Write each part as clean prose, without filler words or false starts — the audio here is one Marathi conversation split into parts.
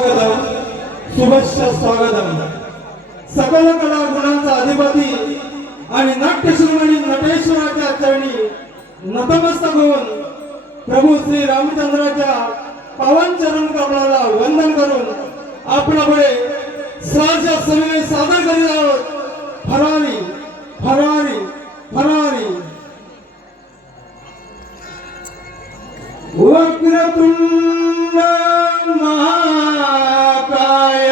शुभश्च स्वागतम. सकल कला गुणांचा अधिपती आणि नाट्यश्रीमणी नटेश्वराच्या चरणी नतमस्तक होऊन प्रभू श्री रामचंद्राच्या पावन चरण कमळाला वंदन करून आपल्यापुढे साच्या सविनय सादर करीत आहोत. फरारी फरारी फरारी. वक्रतुंड महाकाय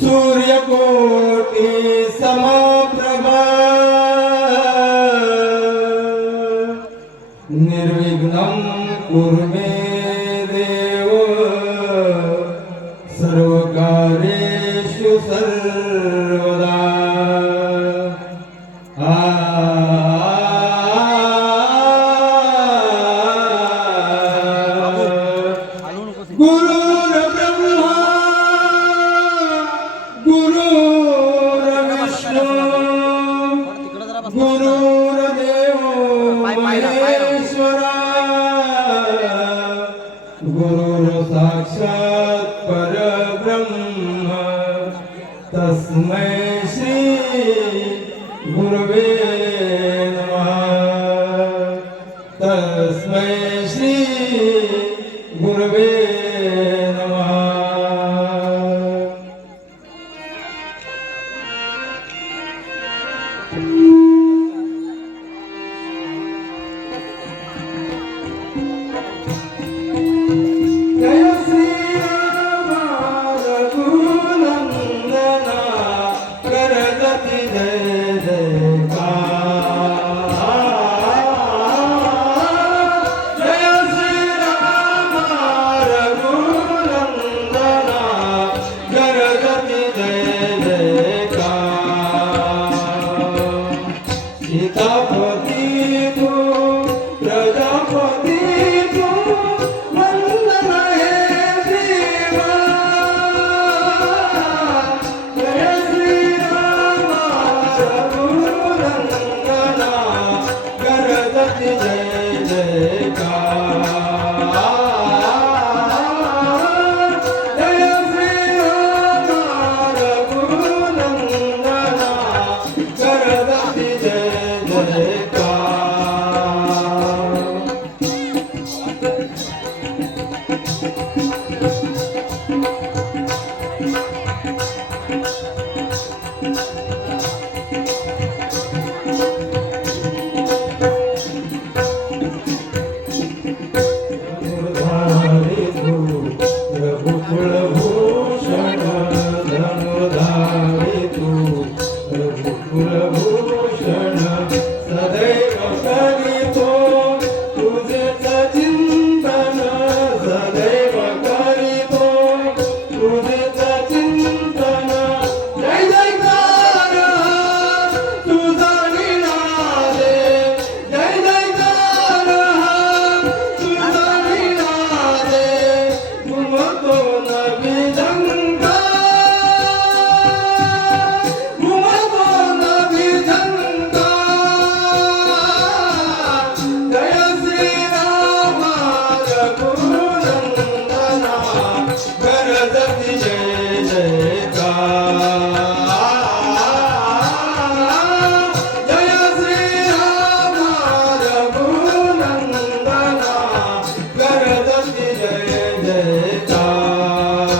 सूर्यकोटि समप्रभा निर्विघ्नं कुरु मे देव सर्वकार्येषु सर्वदा. गुरुर्ब्रह्मा गुरुर्विष्णु गुरुर्देवो महेश्वरा गुरुर्साक्षात् परब्रह्म तस्मै श्री गुरवे नमः. तस्मै श्री गुरवे नमः. जय श्री राम रघुनंदना करगति जय जयकार. जय श्री राम रघुनंदना करगति जय जयकार. सीतापति तू प्रजापति तू वंदन हे देवा. जय श्री राम रघुनंदना करगति जय जयकार. जय श्री राम रघुनंदना करगति जय जयकार. धनुर्धारी तू रघुकुल भूषण. धनुर्धारी तू रघुकुल भूषण. सदैव करीतो तुझेच चिंतन. सदैव करीतो तुझेच चिंतन. जय जयकार तुझा निनादे. जय जयकार तुझा निनादे. घुमतो नभी झंकार. घुमतो नभी झंकार. जय श्री राम रघुनंदना करगति जय जयकार. जय श्री राम रघुनंदना करगति जय जयकार.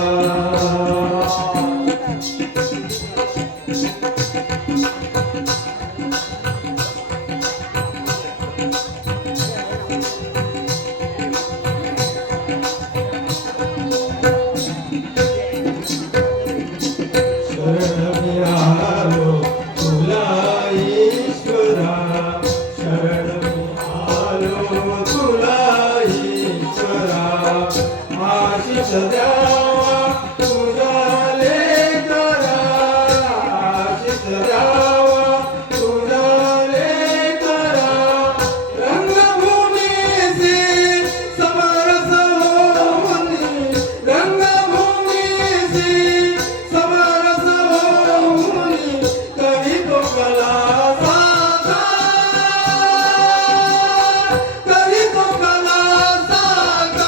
शरण आलो तुला ईश्वरा. शरण आलो तुला ईश्वरा. आशिष द्यावा तुझा लेकरा. आशिष द्यावा तुझा लेकरा. रंगभूमीसी समरस होऊनी. रंगभूमीसी समरस होऊनी. करीतो कला साकार. करीतो कला साकार.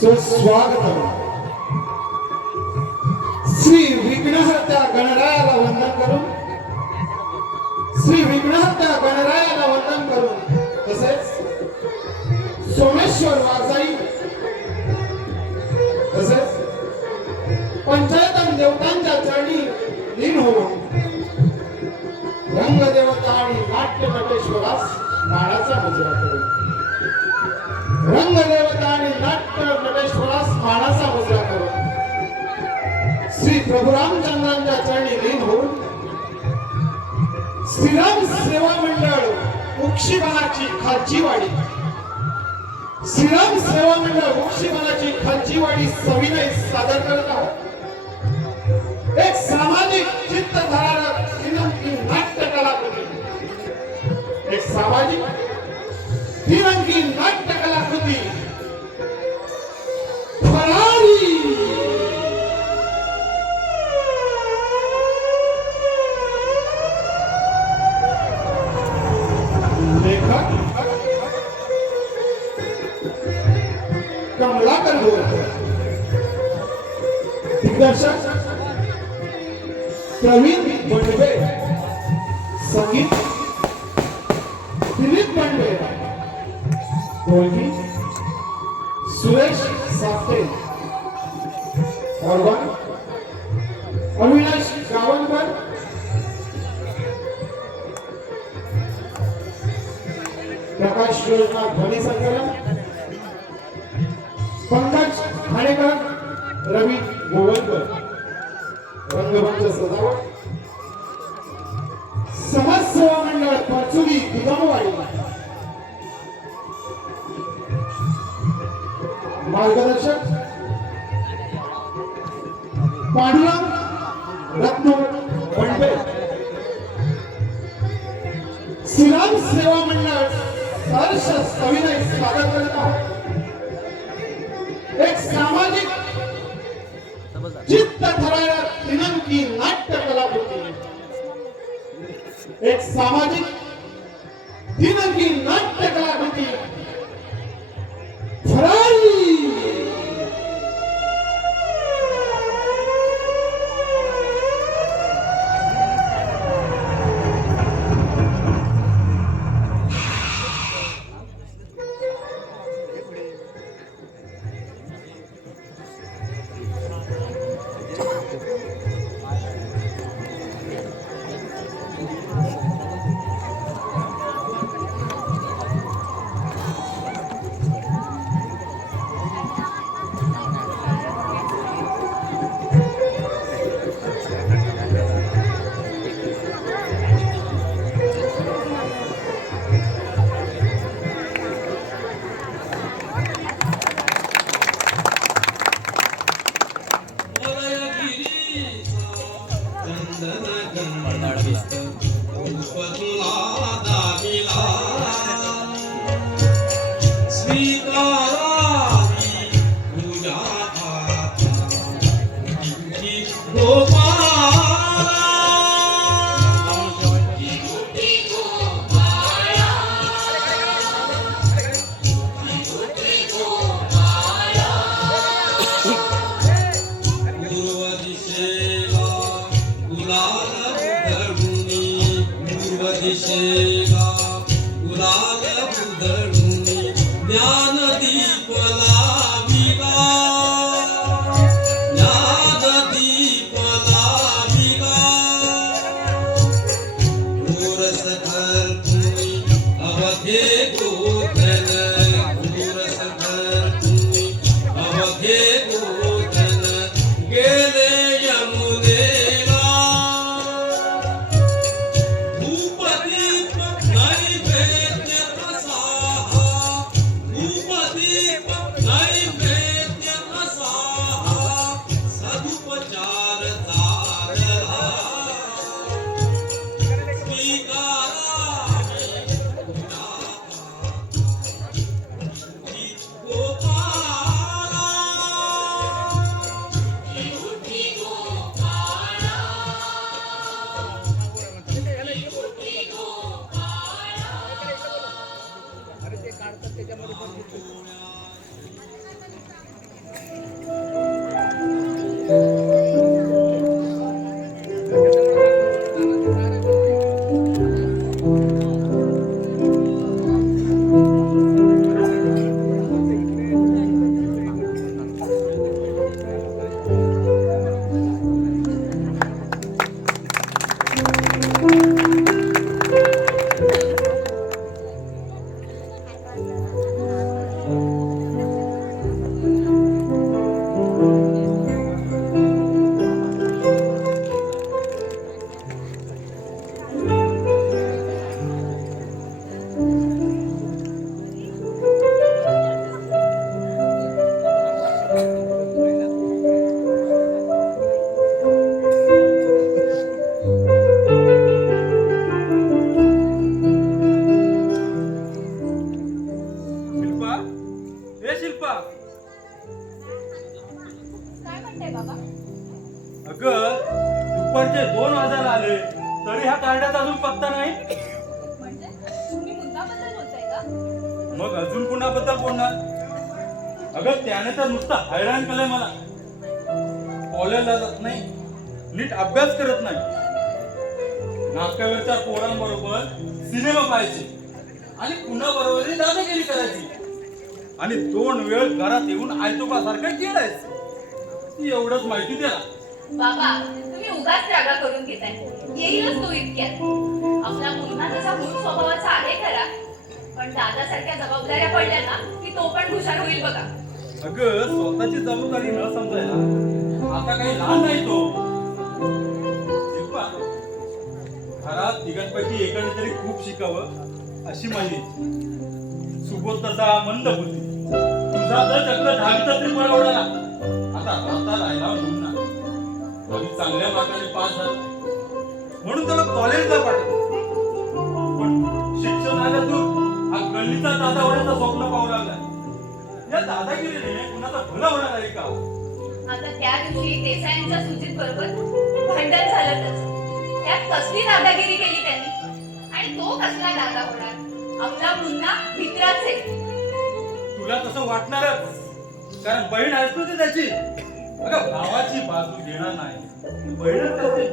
सुस्वागतम. श्री विघ्नहर्त्या गणरायाला वंदन करून, श्री विघ्नहर्त्या गणरायाला वंदन करून, तसेच सोमेश्वर वाघजाई, तसेच पंचायतन देवतांच्या चरणी लीन होऊन रंगदेवता आणि नाट्य नटेश्वरास मानाचा मुजरा करून, रंगदेवता आणि नाट्य नटेश्वरास मानाचा मुजरा करून श्री प्रभू रामचंद्रांच्या चरणी लीन होऊन श्रीराम सेवा मंडळ मुक्षीबनाची खालची वाडी, श्रीराम सेवा मंडळ मुक्षीबनाची खालची वाडी सविनय सादर करत आहोत. एक सामाजिक चित्तधारक श्रीरंगी नाट्य कलाकृती, एक सामाजिक श्रीरंगी नाट्य कलाकृती फरारी. लेखक कमलाकर बोरकर, दिग्दर्शक प्रवीण बंडवे, संगीत दिलीप बंडवे, ढोलकी सुरेश साफ्ते, ऑर्गन अविनाश गावणकर, प्रकाश योजना ध्वनी संकलन पंकज खाणेकर, रवी गोवलकर, रंगमंच सजावट समाज सेवा मंडळ परचुली गुदामवाडी, मार्गदर्शक पांडुरंग रत्न बंडवे, श्रीराम सेवा मंडळ सहर्ष सविनय स्वागत करत आहोत. एक सामाजिक चित्तधारक श्रीरंगी नाट्य कलाकृती, एक सामाजिक श्रीरंगी नाट्य कलाकृती फरारी. म्हणताय बाबा? अगं दुपारचे 2 वाजायला आले तरी ह्या कार्डाचा अजून पत्ता नाही. म्हणजे तुम्ही मुद्दाबद्दल बोलताय का? मग अजून कुणाबद्दल बोलणार? अगं त्याने तर नुसतं हैराण केलंय मला. कॉलेजला जात नाही, नीट अभ्यास करत नाही, नाटकावरच्या पोरांबरोबर सिनेमा पाहायचे आणि कुणाबरोबरही दादागिरी करायची आणि 2 वेळ घरात येऊन आयतोबासारखं केलंयच. एवढंच माहिती द्या. बाबा तुम्ही उगाच रागा करून घेताय. येईलच तो इतक्यात. आपला मुलगा तसा मूळ स्वभावाचा आहे खरा, पण दादासारख्या जबाबदाऱ्या पडल्या ना की तो पण हुशार होईल बघा. अगं स्वतःची जबाबदारी न समजायला आता काही लहान नाही तो. शिल्पा, घरात तिघांपैकी एकाने तरी खूप शिकावं अशी माझी इच्छा. सुबोध तसा मंद बुद्धी, तुझा तर चक्र 10वीचा तरी मला उडाला. आता राहता राहिला म्हणून ना आणि चांगल्या मार्गाने पास झाला म्हणून त्याला कॉलेजला पाठवलं. पण शिक्षणाला दूर हा गल्लीचा दादा होण्याचं स्वप्न पाहू लागला. या दादागिरीने कुणाचा भला होणार आहे का? आता त्या दिवशी देसाईंच्या सुजित बरोबर भांडण झालंच. त्यात कसली दादागिरी केली त्यांनी आणि तो कसला दादा होणार? आपला मुन्ना मित्राच आहे. तुला तसं वाटणारच, कारण बहीण आहेस तू त्याची. अगं भावाची बाजू घेणार नाही, बहीणच करते.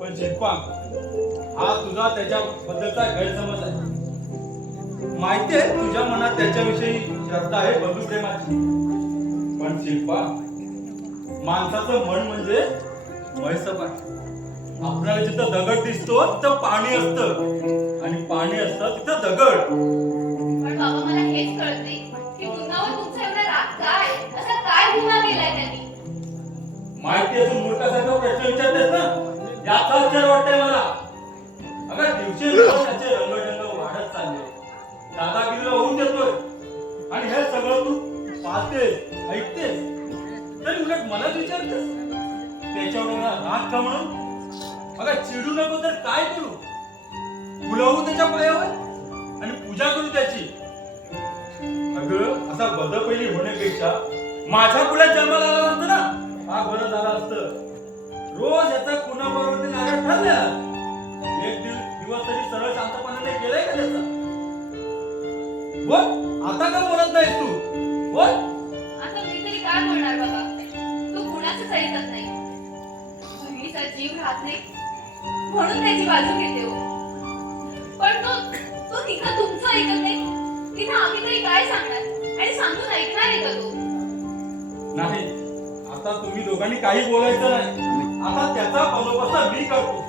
पण शिल्पा, हा तुझा त्याच्याबद्दलचा गैरसमज आहे. माहिती आहे तुझ्या मनात त्याच्याविषयी श्रद्धा आहे बंधुप्रेमाची. पण शिल्पा, माणसाचं मन म्हणजे म्हैसपाट. आपल्याला जिथं दगड दिसतो तिथं पाणी असतं आणि पाणी असतं तिथं दगड. पण बाबा मला हेच कळत नाही की मुन्नावर तुमचा एवढा राग काय? असा काय गुन्हा केलाय त्यांनी? माहिती असून मूर्खासारखा प्रश्न विचारतेस ना, याचा विचार वाटतंय मला. अगं दिवसेंदिवस त्याचे रंगढंग वाढत चालले, दादागिरीला होऊन देतोय आणि हे सगळं तू पाहतेस, ऐकतेस, तरी उलट मलाच विचारतेस त्याच्यावर राग का म्हणून. अगं चिडू नको तर काय करू? फुलवू त्याच्या पायावर आणि पूजा करू त्याची. अगं असा बदपैली होण्यापेक्षा माझ्या कुळात जन्माला आला असतं ना, हा बरं झाला असतं. रोज याचा कुणाबरोबर नाराज ठरला. एक दिवस तरी सरळ शांतपणाने केलंय का त्याचा? बोल, आता का बोलत नाहीस तू? बोल. आता मी तरी काय बोलणार बाबा? तो कुणाचंच ऐकत नाही. बहिणीचा जीव राहत नाही म्हणून त्याची बाजू घेते हो. पण तो तिथं तुमचं ऐकत नाही, तिथं आम्ही तरी काय सांगणार आणि सांगून ऐकणार आहे का तो? नाही, आता तुम्ही दोघांनी काही बोलायचं नाही. आता त्याचा बंदोबस्त मी करतो.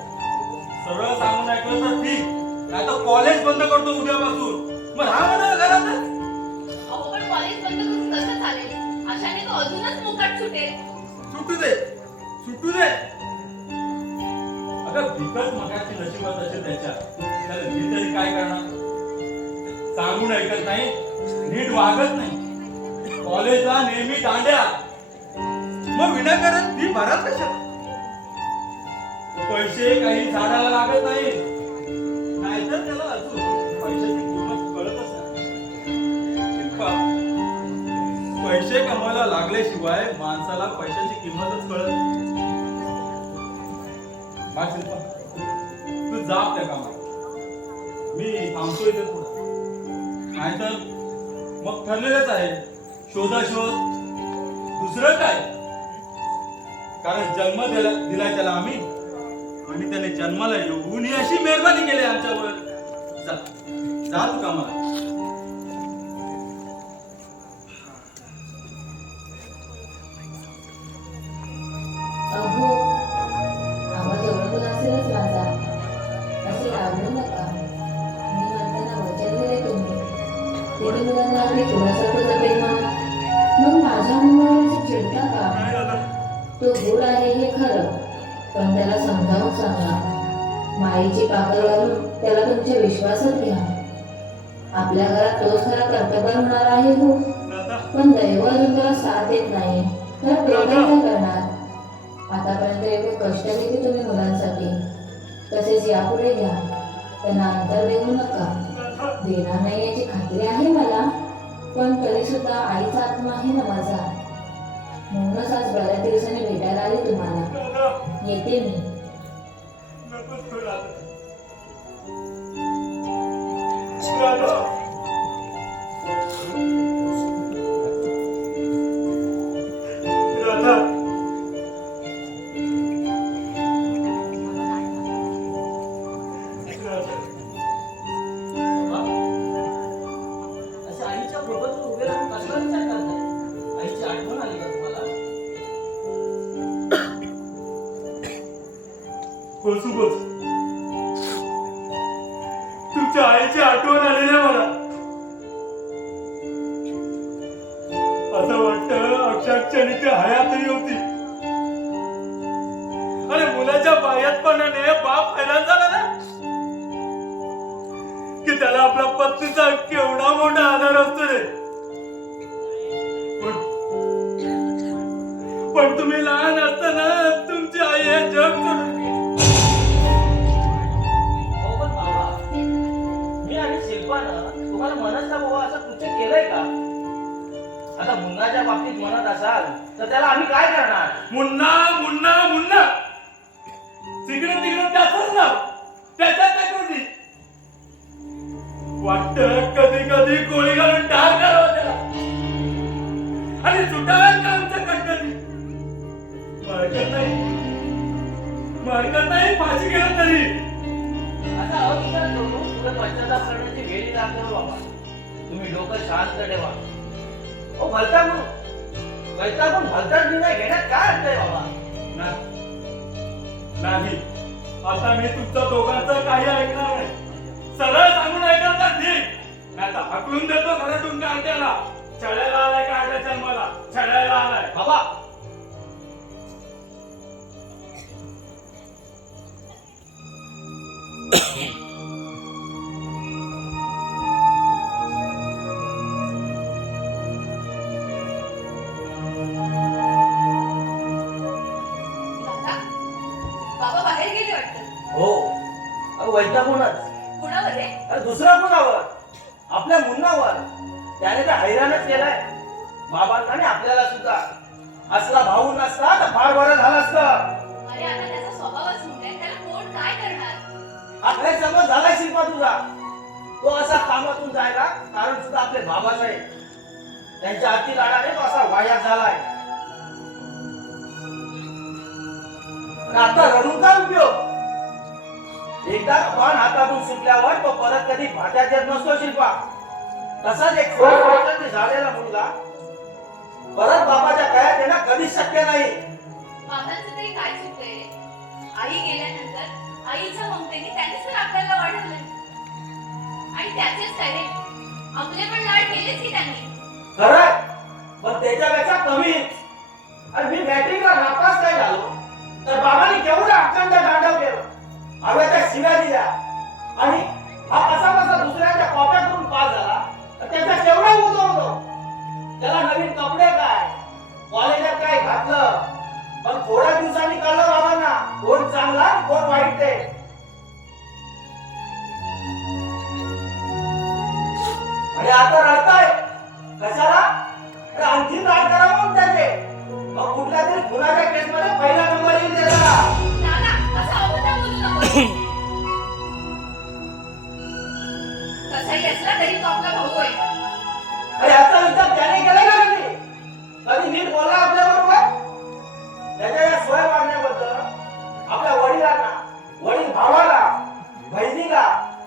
सरळ सांगून ऐकलं तर ठीक, नाही तर कॉलेज बंद करतो उद्यापासून. मग राहा म्हणा घरातच. अहो पण कॉलेज बंद करून कसं चालेल? अशाने तो अजूनच मोकाट सुटेल. सुटू दे, सुटू दे. अगं बिकट मगाची नशिबात असेल त्याच्या, त्याला मी तरी काय करणार? सांगून ऐकत नाही, नीट वागत नाही, कॉलेजला नेहमी दांड्या. मग विनाकारण ती भरात कशाला? पैसे काही झाडाला लागत नाही, नाहीतर त्याला अजून पैशाची किंमत कळतच नाही. शिल्पा, पैसे कमवायला लागल्याशिवाय माणसाला पैशाची किंमतच कळत नाही. शिल्पा, तू जा त्या कामाला, मी थांबतोय ते थोडं. नाहीतर मग ठरलेलंच आहे, शोधाशोध, दुसरं काय. कारण जन्म दिलाय त्याला आम्ही आणि त्याने जन्माला येऊन ही अशी मेहरबानी केली आमच्यावर. जा जा तू कामाला. अहो, आवाज ओळखून असेलच माझा. असे रागवू नका. मी म्हणताना वचन दिले तुम्ही. तिथे मुलांना आपली थोडासारखं जपेल ना, मग माझ्या मुलावर चिडता का? तो गोड आहे हे खरं, पण त्याला समजावून सांगा. माईची पाकर घालून त्याला तुमच्या विश्वासात घ्या. आपल्या घरात तोच खरा कर्तव्य होणार आहे हो, पण दैव अजून त्याला साथ देत नाही तर प्रयत्न काय करणार? आतापर्यंत एवढे कष्ट घेतले तुम्ही मुलांसाठी, तसेच यापुढे घ्या. त्यांना अंतर देऊ नका. देणार नाही याची खात्री आहे मला, पण तरी सुद्धा आईचा आत्मा आहे ना माझा. म्हणूनच आज बऱ्याच दिवसांनी भेटायला आले तुम्हाला. दादा येते मी. नकोच करू आता. दादा दादा अशा आईच्या सोबत उभे राहून कसला विचार करताय? आईची आठवण आली का तुम्हाला? बसू बस. तुमच्या आईची आठवण आली ना मला. असं वाटतं अक्षरक्षणी ती हयातही होती. अरे मुलाच्या बाह्यातपणाने बाप हैराण झाला ना की त्याला आपल्या पत्नीचा केवढा मोठा आधार असतो रे. पण तुम्ही लहान असताना तुमची आई हे जग सोडून गेली. हो पण बाबा, मी आणि शिल्पानं तुम्हाला मनच ना बाबा असं कृत्य केलंय का? आता मुन्नाच्या बाबतीत म्हणत असाल तर त्याला आम्ही काय करणार? मुन्ना मुन्ना मुन्ना तिकडे तिकडे त्याच ना त्याच्यात त्याची वाटत कधी कधी गोळी घालून ठार करावं त्याला आणि सुटाव्यात का आमच्या कटकटी. मारकत नाही फाशी गेलं तरी. असा अविचार करून पुढे पश्चाताप करण्याची वेळ लागते बाबा. तुम्ही डोकं शांत ठेवा. ओ वैतागून भलताच निर्णय घेण्यात काय अर्थ आहे बाबा? नाही आता मी तुमच्या दोघांचं काही ऐकणार नाही. सरळ सांगून ऐकलं तर ठीक, नाही तर हाकलून देतो घरातून काढत्याला. छळायला आलाय काढल्या जन्माला, छळायला आलाय. बाबा दादा, बाबा बाहेर गेले वाटतं. हो, वैतागूनच. कुणावर रे? अरे दुसऱ्या कुणावर? आपल्या मुन्नावर. त्याने तर हैराणच केलाय बाबांना आणि आपल्याला सुद्धा. असला भाऊ नसता तर फार बरं झालं असतं. अरे आता त्याचा स्वभावच मोठा आहे, त्याला कोण काय करणार? हा गैरसमज झालाय शिल्पा तुझा. तो असा कामातून जायला कारण सुद्धा आपले बाबाच आहे. त्यांच्या अति लाडाने तो असा वाया झालाय. पण आता रडून काय उपयोग? एकदा पान हातातून सुटल्यावर तो परत कधी भाट्यात येत नसतो शिल्पा. तसाच एक 16 वर्षाचा झालेला मुलगा परत बाबाच्या कयात येणं कधीच शक्य नाही. बाबांचं तरी काय चुकलंय रे? आई गेल्यानंतर आईच्या ममतेने त्यानेच तर आपल्याला वाढवलंय. आणि त्याचेच काय रे, आपले पण लाड केलेच की त्यांनी. खरं पण त्याच्यापेक्षा कमीच. आणि मी बॅटिंगला नापास काय झालो तर बाबांनी केवढा अखंड गांडव केलं. हव्याच्या शिव्या दिल्या आणि हा कसा कसा दुसऱ्याच्या कॉप्या करून पास झाला तर त्याचा केवढा उजवतो. त्याला नवीन कपडे काय, कॉलेजात काय घातलं. पण थोड्या दिवसांनी कळलं बाबांना कोण चांगला आणि कोण वाईट ते. आणि आता रडताय कशाला? अरे आणखी काय करावं त्याचे? मग कुठल्या तरी खुनाच्या केसमध्ये पहिला नंबर येईल त्याला. दादा, असं अबोधा बोलू नको. तसाही असला तरी तो आपला भाऊ आहे. अरे याचा विचार त्याने केलाय का कधी? कधी नीट बोलला आपल्याबरोबर? त्याच्या या सोय वाढण्याबद्दल आपल्या वडिलांना, वडील भावाला, बहिणीला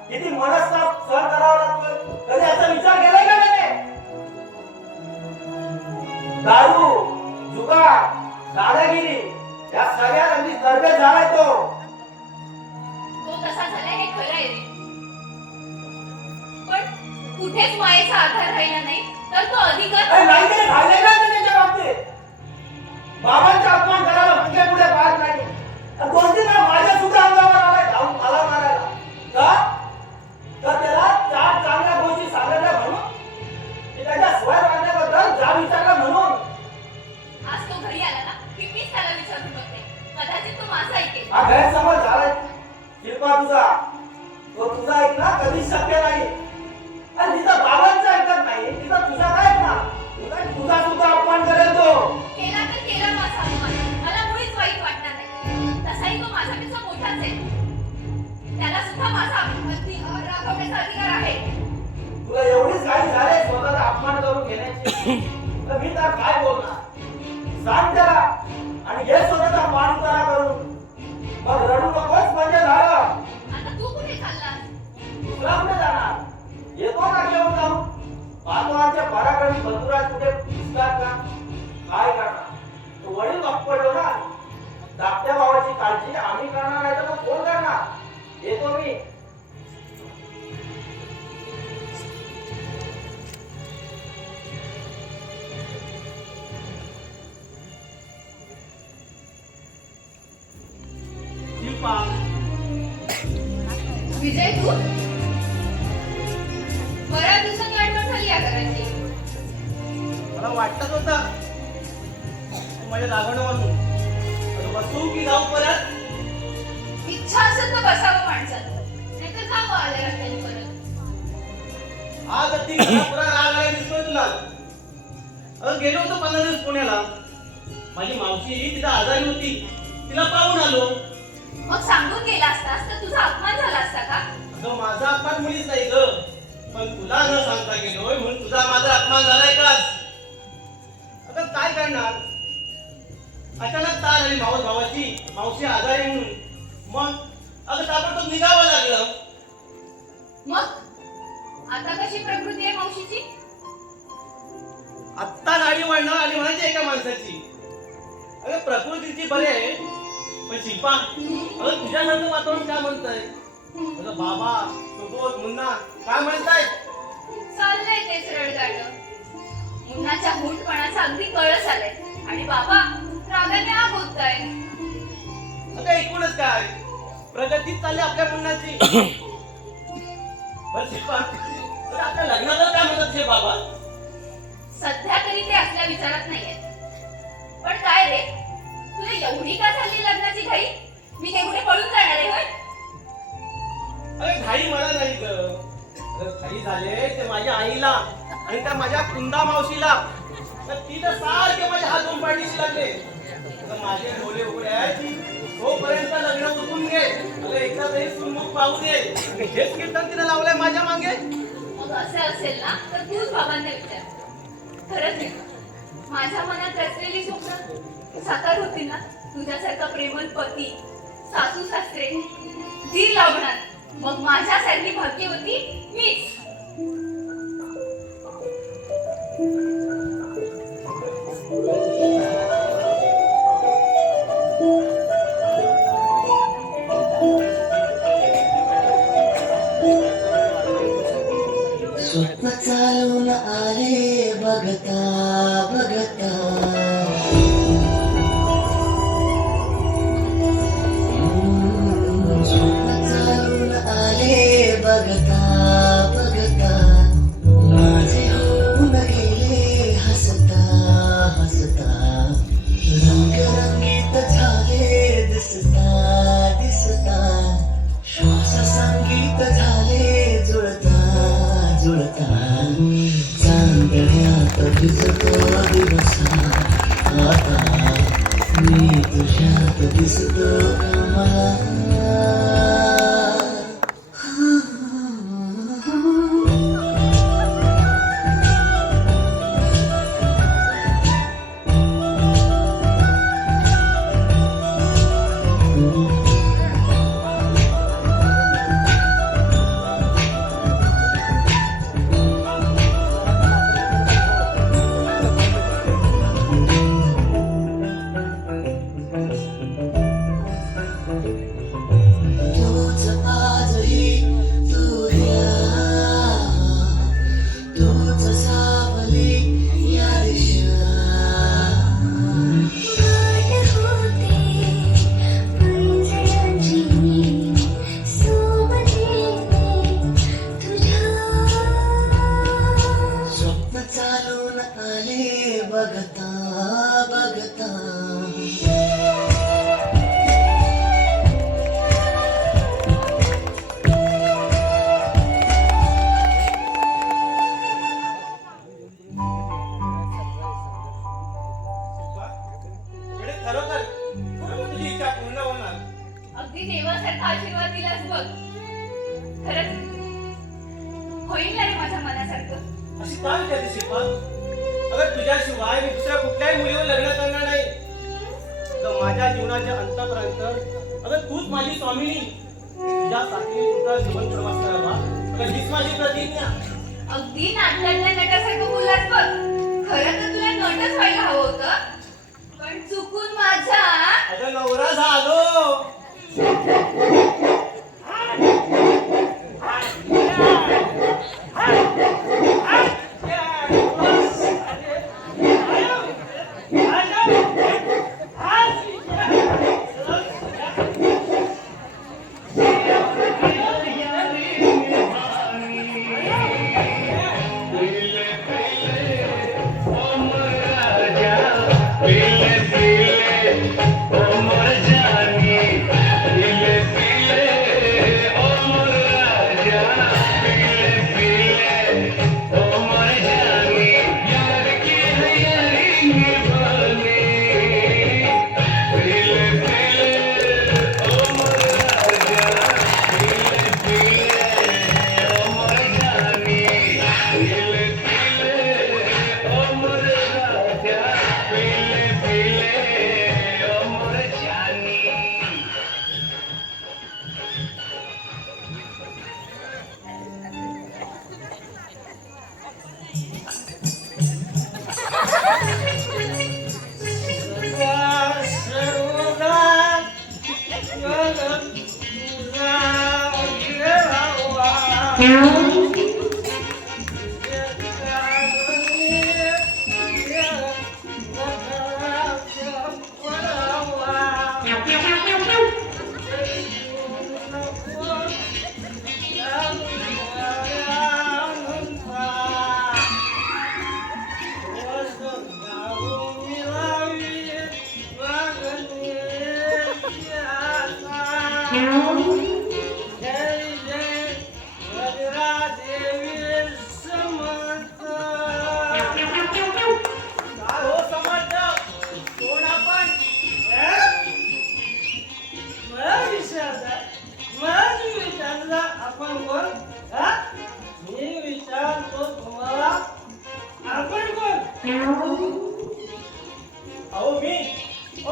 किती मनस्ताप सहन करावा लागतोय कधी याचा विचार केलाय का त्याने? दारू, जुगार, दादागिरी या सगळ्यात अगदी तरबेज झालाय तो. तो तसा झालाय हे खरं आहे रे. पण कुठेच मायेचा आधार राहिला नाही तर तो अधिकच. अरे नाही तरी झाले ना त्याच्या बाबतीत. बाबांचा अपमान करायला म्हणजे पुढे पाहत नाही. आणि 2-3 वेळा माझ्या सुद्धा अंगावर आलाय धावून मला मारायला. का? तर त्याला 4 चांगल्या गोष्टी सांगितल्या म्हणून की त्याच्या सोय वाढण्याबद्दल जा विचारला म्हणून. आज तो घरी आला ना की मीच त्याला विचारून बघते. कदाचित तो माझा ऐकेल. हा गैरसमज झालाय शिल्पा तुझा. तो तुझा ऐकणं कधीच शक्य नाही. आणि तिथं बाबांचं ऐकत नाही तिथं तुझा काय ऐकणार? तुझा सुद्धा अपमान करेल तो. केला तर तर काय बोलणार? सांग त्याला आणि घे स्वतःचा पाणी करा करून. मग रडू नकोस म्हणजे झालं. आता तू कुठे चाललास? तुला कुठे जाणार? येतो ना घेऊन जाऊ. पाहतो पराक्रमी बंधुराज कुठे दिसतात का? काय करणार? तो वडील पडलो ना. धाकट्या भावाची काळजी आम्ही करणार नाही तर मग कोण करणार? येतो मी. शिल्पा, विजय तू बऱ्याच दिवसांनी आठवण झाली या घराची. मला वाटत होतं तू माझ्या दागणवरून बसू की जाऊ परत. इच्छा असेल तर बसावं माणसानं, नाहीतर जावं आल्या रस्त्याने परत. आज अगदी पुरा राग आला दिसतोय तुला. गेलो होतो 15 दिवस पुण्याला. माझी मावशी तिला आजारी होती, तिला पाहून आलो. मग सांगून गेला असतास तर तुझा अपमान झाला असता का? अगं माझा अपमान मुलीच नाही ग, पण तुला न सांगता गेलोय म्हणून तुझा माझा अपमान झालाय का? आता काय करणार? अचानक तार आली मावस भावाची, मावशी आजारी म्हणून. मग अगं ताबडतोब निघावं लागलं. मग आता कशी प्रकृती आहे मावशीची? आत्ता गाडी वळणार आली म्हणायची एका माणसाची. अगं प्रकृतीची बरी आहे, पण शिल्पा अगं तुझ्यासारखं वातावरण काय म्हणतंय? अगं बाबा, सुबोध, मुन्ना काय म्हणताय? चाललंय तेच रडगाणं. मुन्नाच्या हुंडपणाचा अगदी कळस आलाय आणि बाबा रागाने आग होताय. अगं एकूणच काय प्रगतीच चालली आपल्या मुन्नाची. बरं शिल्पा, तर आपल्या लग्नाला काय म्हणतात हे बाबा? सध्या तरी ते असल्या विचारात नाहीये. पण काय रे, तुला एवढी का झाली लग्नाची घाई? मी काय कुठे पळून जाणार आहे होय? अरे घाई मला नाही ग. अरे घाई झाले ते माझ्या आईला आणि त्या माझ्या कुंदा मावशीला. तर ती तर सारखे माझ्या हात दोन पाठीशी लागले. तर माझे डोळे उघडे आहेत, तोपर्यंत लग्न उरकून घे. अरे एकदा तरी सुनमुख पाहू दे. आणि हेच कीर्तन तिने लावलंय माझ्या मागे. मग असं असेल ना तर तूच बाबांना विचार. खरंच आहे, माझ्या मनात रचलेली स्वप्न साकार होती ना तुझ्यासारखा प्रेमळ पती, सासू सासरे, दीर लावणार. मग माझ्यासारखी भाग्यवती मीच. स्वप्न चालून आले बघता बघता. स्वप्न चालून आले बघता बघता. माझे होऊन गेले हसता हसता. रंगरंगीत झाले दिसता दिसता. श्वास संगीत झाले जुळता जुळता. चांदण्यात दिसतो दिवसा आता. मी तुझ्यात दिसतो कमला. तूच आजही तुझ्या. तूच सावली या दिशा. स्वप्न चालून आले बघता बघता. म्हणजे खरोखर खरोखर तुझी इच्छा पूर्ण होणार. अगदी देवासारखा आशीर्वाद दिलास बघ. खरंच होईल ना रे माझ्या मनासारखं. अशी काय विचारली शिल्पा? अगं तुझ्याशिवाय मी दुसऱ्या कुठल्याही मुलीवर लग्न करणार नाही. तर माझ्या जीवनाच्या अंतपर्यंत अगं तूच माझी स्वामिनी. तुझ्यासाठी तुझा जीवन प्रवास करावा अगं हीच माझी प्रतिज्ञा. अगदी नाटकातल्या नटासारखं बोललास बघ. खरं तर तुला नटच व्हायला हवं होतं, पण चुकून माझ्या अगं नवरा झालो.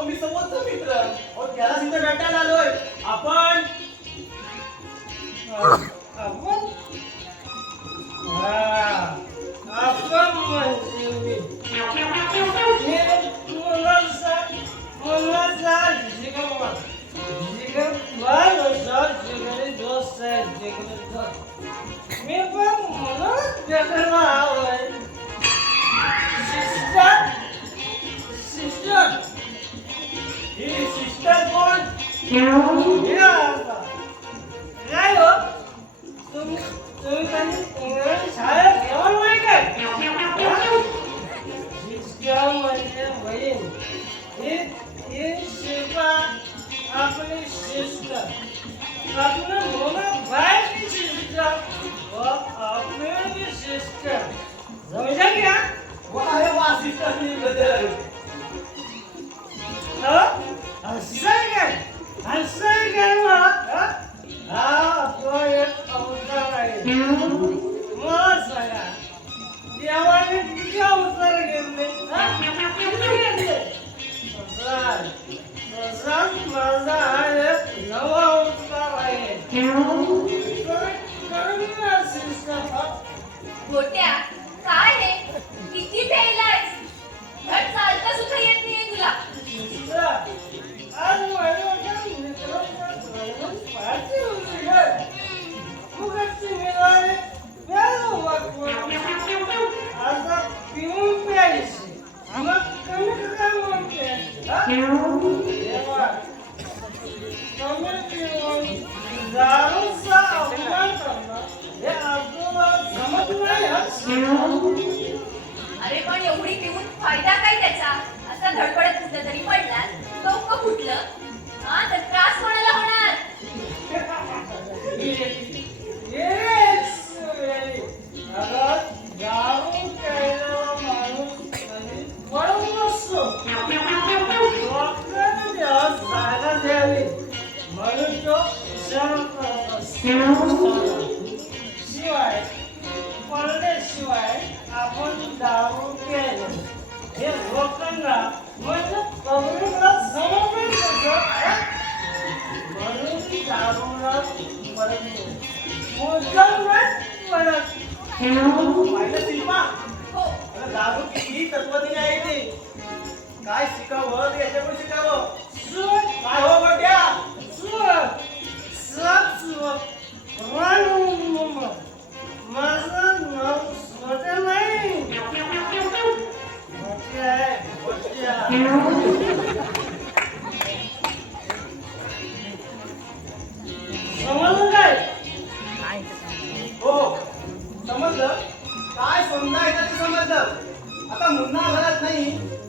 मी समोरचा मित्र त्याला तिथं भेटायला आलोय. आपण मी पण म्हणूनच भेटायला आलोय. सिस्टर ही सिस्टर कोण? काय हो तुम्ही त्यांनी शाळेत घेऊन नाही काय? सिस्टर म्हणजे बहीण. ही शिल्पा आपली सिस्टर, आपलं मोना बायची सिस्टर व आपली सिस्टर. समजा घ्या. अरे वा सिस्टर मी बदल. असं काय मला? हा तो एक अवतार आहे. मला सांगा देवाने किती अवतार घेतले? तसाच माझा हा एक नवा अवतार आहे. गोट्या काय हे किती पेलायस? धड चालता सुद्धा येत नाहीये तुला. आज माझ्या मित्राच्या पार्टी होती काय? फुकटची मिळाली प्यायला वाटलं. आता पिऊन प्यायची मग कमी काय म्हणते? देवा कमी पिऊन दारूचा अपमान करणं हे आपल्याला जमत नाही. अरे पण एवढी पिऊन फायदा काय त्याचा? असा धडपडत कुठलं तरी पडलास डोकं फुटलं हा तर त्रास कोणाला होणार? दारू प्यायला माणूस कधी पडून नसतो. डॉक्टरने त्याला जागा द्यावी म्हणून तो इशारा करत असतो. शिवाय पडल्याशिवाय आपण दारू प्यायला शिकावं ते याच्याकडून शिकावं. काय हो गोट्या? माझं नाव स्वतः नाही गोट्या आहे, गोट्या. समजलं काय? हो समजलं. काय समजायचं ते समजलं. आता मुन्ना घरात नाही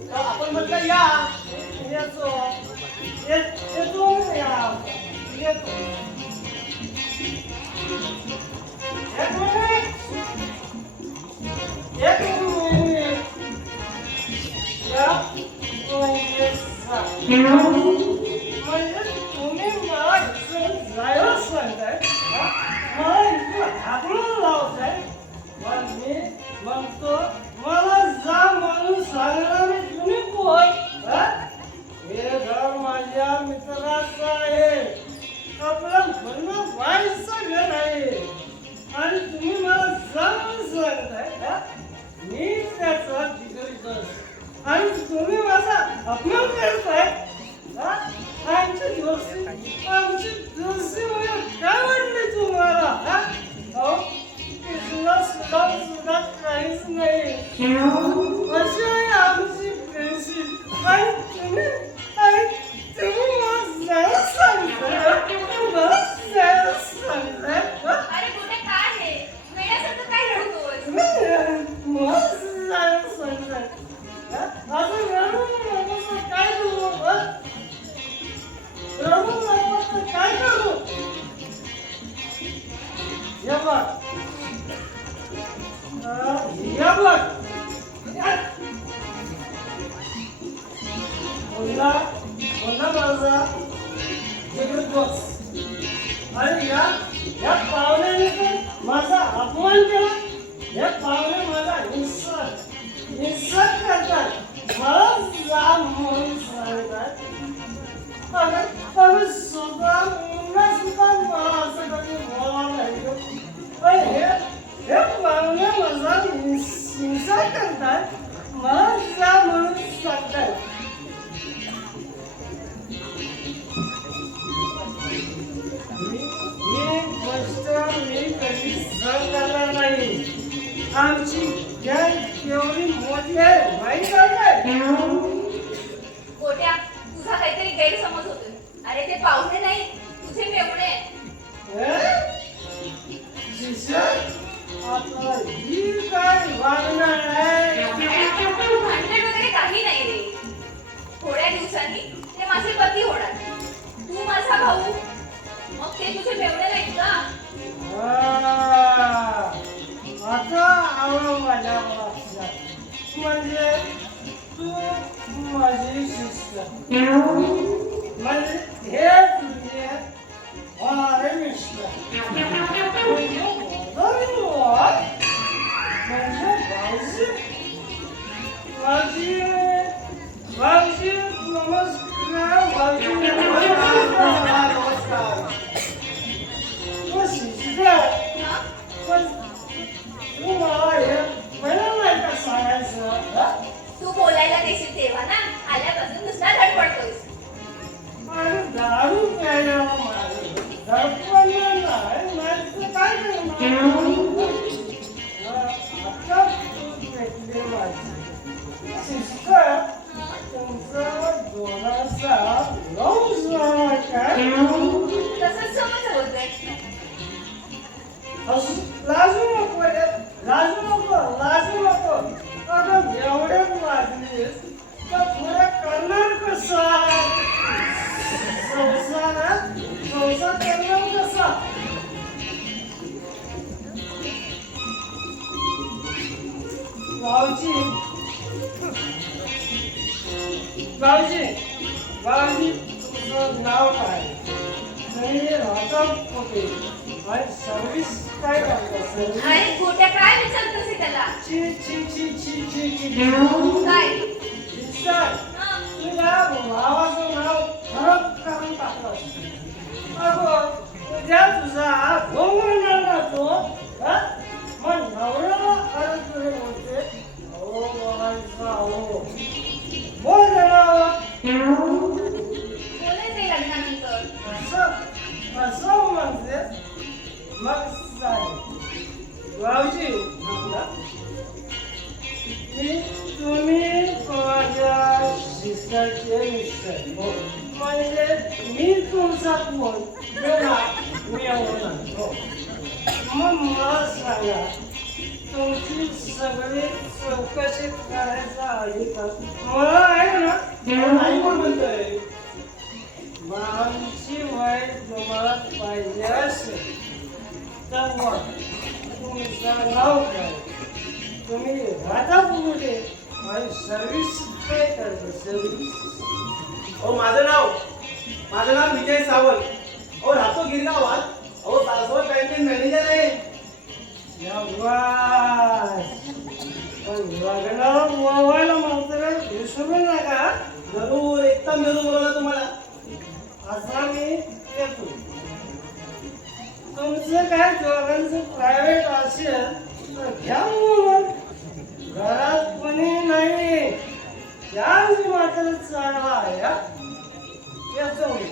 तर आपण म्हटलं या. येतो येतो येतो. एक मिनिट. म्हणजे तुम्ही मला इथं जायला सांगताय, मला इथं हाकलून लावताय, पण मी म्हणतो मला जा म्हणून सांगणारे तुम्ही कोण? हे घर माझ्या मित्राचं आहे, आपलं म्हणणं व्हायचं घर आहे आणि तुम्ही मला जा म्हणून सांगताय. मी त्याचा जिगरीचा आणि तुम्ही माझा अपमान करताय. आमची दोस्ती म्हणजे काय वाटली तुम्हाला? सुद्धा काहीच नाही. अशी आहे आमची फ्रेंडशिप आणि तुम्ही मला जायला सांगताय. मला जायला सांगताय. अरे कुठे काय आहे वेड्यासारखं काय रडतोय? मला जायला सांगताय. असं रडून नकोस काय करू? रडून नकोस काय करू? हे बघ. हे बघ. पुन्हा माझा जिगरी बस. आणि या पाहुण्याने तर माझा अपमान केला. हे पाहुणे माझा हिंसा करतात. मला जा म्हणून सांगतात. अगं सुद्धा मला असं कधी बोलावं नाही. हे पाहुणे माझा हिंसा करतात. मला जा म्हणून सांगतात. ही गोष्ट मी कधी सहन करणार नाही. आमची गॅंग केवढी मोठी आहे माहिती आहे? गोट्या तुझा काहीतरी गैरसमज होतोय. अरे ते पाहुणे नाही तुझे मेवणे. शिष्य आता ही काय वागणार आहे? भांडण वगैरे काही नाही रे. थोड्या दिवसांनी ते माझे पती होणार. तू माझा भाऊ मग ते तुझे मेवणे नाहीत का? आता आलं माझ्या लक्षात. म्हणजे तू माझी शिष्य म्हणजे हे तुझे होणारे मिस्टर म्हणजे भाऊजी भाऊजी नमस्कार. भाऊजी नमस्कार. तू शिष्य हा? पण तू मला हे पहिलं नाही का सांगायचं? तू बोलायला देशील तेव्हा ना. आल्यापासून दुसरा धडपडतोयस. आणि दारू प्यायला माझं दडपण नाही. नाही काय करणार? आता तू भेटले माझी सिस्टर. तुमचा दोनाचा लव झाला काय? तसंच समज होतंय. लाजू नको रे. लाजू नको. अगं एवढ्यात वाजलीस तर पुढे करणार कसा? संसार करणार कसा? भाऊजी तुमचं नाव काय? तुम्ही राहता कुठे? आणि सर्विस काय करता? सर्विस अरे गोट्या काय विचारतोस हे त्याला? ची काय? सिस्टर हा? तुझ्या भावाचं नाव खराब करून टाकलं. अगं उद्या तुझा भोंगणार ना तो. मग नवऱ्याला अरे तुझे बोलते हो बोलायचा हो बोल जनावर. बोलायचंय लग्नानंतर. असं म्हणते मग चालेल. भाऊजी तुम्ही माझ्या शिष्याचे मिस्टर म्हणजे मी तुमचा कोण मी होणार. मग मला सांगा तुमची सगळी चौकशी करायचा अधिकार मला आहे ना? आई कोण म्हणतोय? बाबांची वय तुम्हाला पाहिजे असेल तर मग तुमचं नाव काय? तुम्ही राहता कुठे आणि सर्व्हिस काय करता? सर्व्हिस अहो माझं नाव विजय सावंत. अहो राहतो गिरगावात. अहो सासवड बँकेत मॅनेजर आहे. पण लग्नाला बोलवायला मात्र विसरू नका. जरूर एकदम जरूर बोलवलं तुम्हाला. असा मी येतो. तुमचं काय दोघांचं प्रायव्हेट असेल तर घ्या बोलून. घरात कोणी नाही त्याच मात्र चांगला या येतो मी.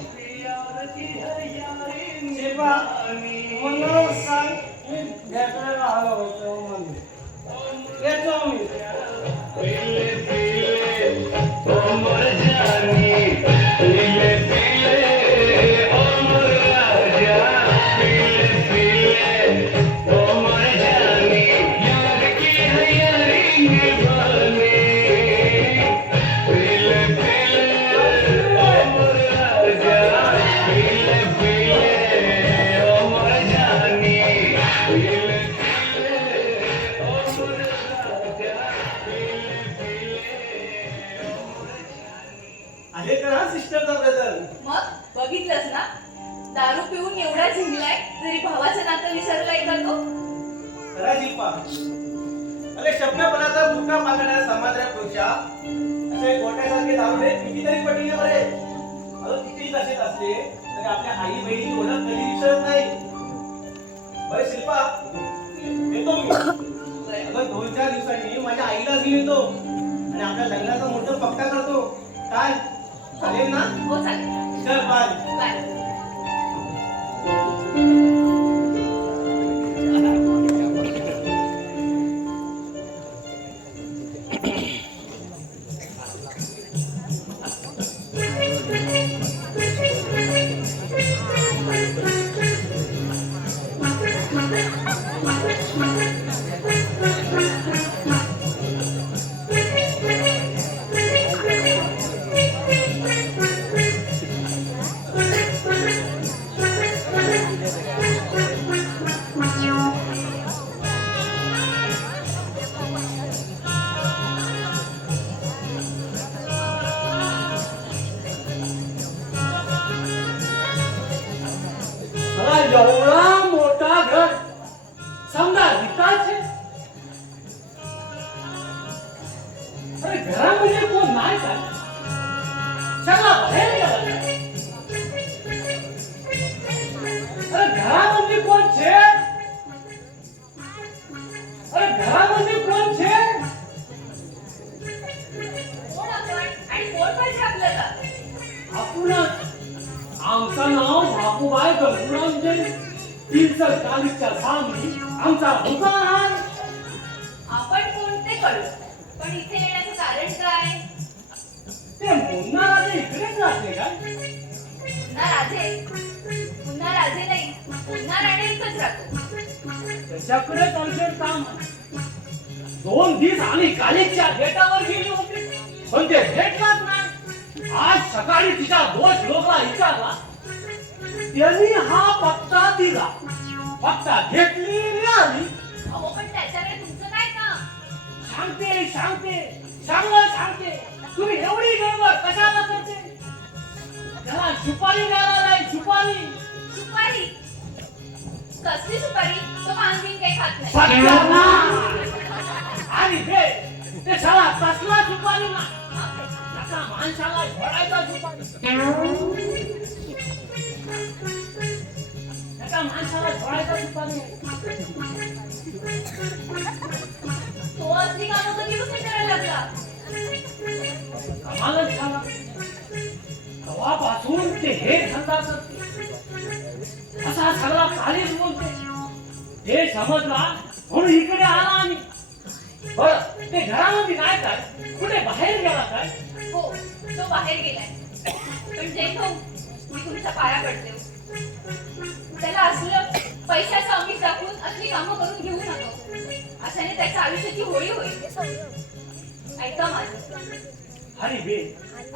शिवा मला सांग मी भेटायला आलो होतो म्हणून येतो मी. आहे का सिस्टरचा ब्रदर? मग बघितलंस ना, दारू पिऊन एवढा झिंगलाय तरी भावाचं नातं विसरलाय का तो? खरा शिल्पा. अरे शपनापणाचा बुका पाकणाऱ्या समाजापेक्षा असे गोट्यासारखे दारुडे कितीतरी पटीने बरे. अगं किती तसेच असले तरी आपल्या आई बहिणीची ओळख कधी विसरत नाही. बरे शिल्पा येतो मी. अगं 2-4 दिवसांनी माझ्या आईलाच घेऊन येतो आणि आपल्या लग्नाचा मोठं पक्का करतो. काय चालेल ना? हो चालेल. चल बाय. बाय. एवढा मोठा घर समजा विकायचे. अरे घरामध्ये कोण नाही काय सगळा बाहेर गेला. अरे घरामध्ये कोण छे? अरे घरामध्ये कोण छे? कोण आपण आणि कोण पाहिजे आपल्याला? आपणच. आमचं नाव झापूबाई गंगूरामजे 340च्या सामनी आमचा दुकान आहे. आपण कोण ते कळलं, पण इथे येण्याचं कारण काय? ते मुन्ना राजे इकडेच राहते का? पुन्हा राजे नाही, पुन्हा राणे इथंच राहतो. त्याच्याकडे त्यांचे काम आहे. 2 दिवस आम्ही कॉलेजच्या गेटावर गेली होती पण ते भेटलाच नाही. आज सकाळी तिच्या 2 लोकांना विचारला त्यांनी हा पत्ता दिला. पत्ता घेतली मिळाली. अहो पण त्याच्याकडे तुमचं काय काम? सांगते चांगलं सांगते. तुम्ही एवढी गडबड कशाला करते? त्याला सुपारी द्यायला नाही. सुपारी? कसली सुपारी? तो मांगीन काही खात नाही. सत्यानाश! आणि ते साला कसला सुपारी ना त्याचा माणसाला झोडायचा सुपारी. त्याचा माणसाला झोडायचा सुपारी. तो असली कामं कधीपासून करायला लागला? कमालच झाला. तेव्हापासून ते हे धंदा करते असा सगळा कालीच बोलते. हे समजला म्हणून इकडे आला आम्ही. बर ते घरामध्ये काय काय कुठे बाहेर गेला काय? हो तो बाहेर गेलाय. पण जय भाऊ मी तुमच्या पाया पडते हो. त्याला असलं पैशाचं अमीर दाखवून असली कामं करून घेऊ नको. अशाने त्याच्या आयुष्याची होळी होईल. ऐका माझं. अरे बे